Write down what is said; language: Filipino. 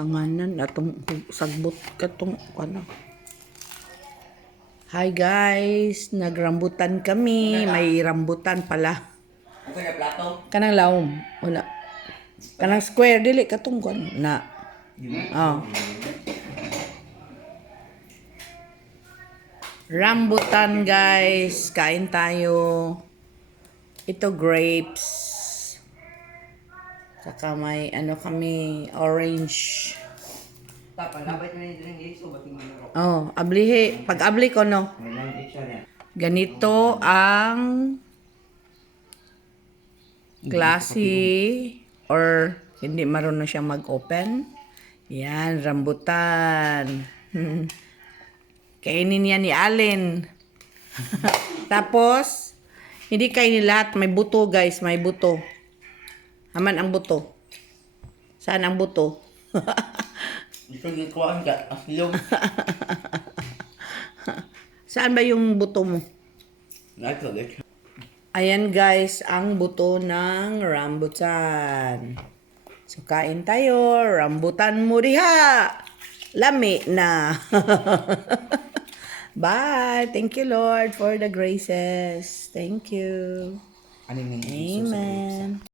tanganan atong sagbot katong ano. Hi guys, nagrambutan kami. May rambutan pala. Ang kaya plato? Kanang laom. Wala. Kanang square dili katong kon na. Oh. Rambutan guys, kain tayo. Ito grapes. Saka may ano kami, orange. Lapit na yung iso, bating mo. Oh, ablihi. Pag-abli ko no. May lang isa niya. Ganito ang klase or hindi marunong siya mag-open. Yan, rambutan. Kainin yan ni Allen. Tapos, hindi kainin lahat. May buto guys, may buto. Aman ang buto. Saan ang buto? Ito gikuhaan ka, aslong. Saan ba yung buto mo? Nato, guys. Ayan guys, ang buto ng rambutan. So kain tayo, rambutan mo diha. Lami na. Bye. Thank you Lord for the graces. Thank you. Ano yung Amen.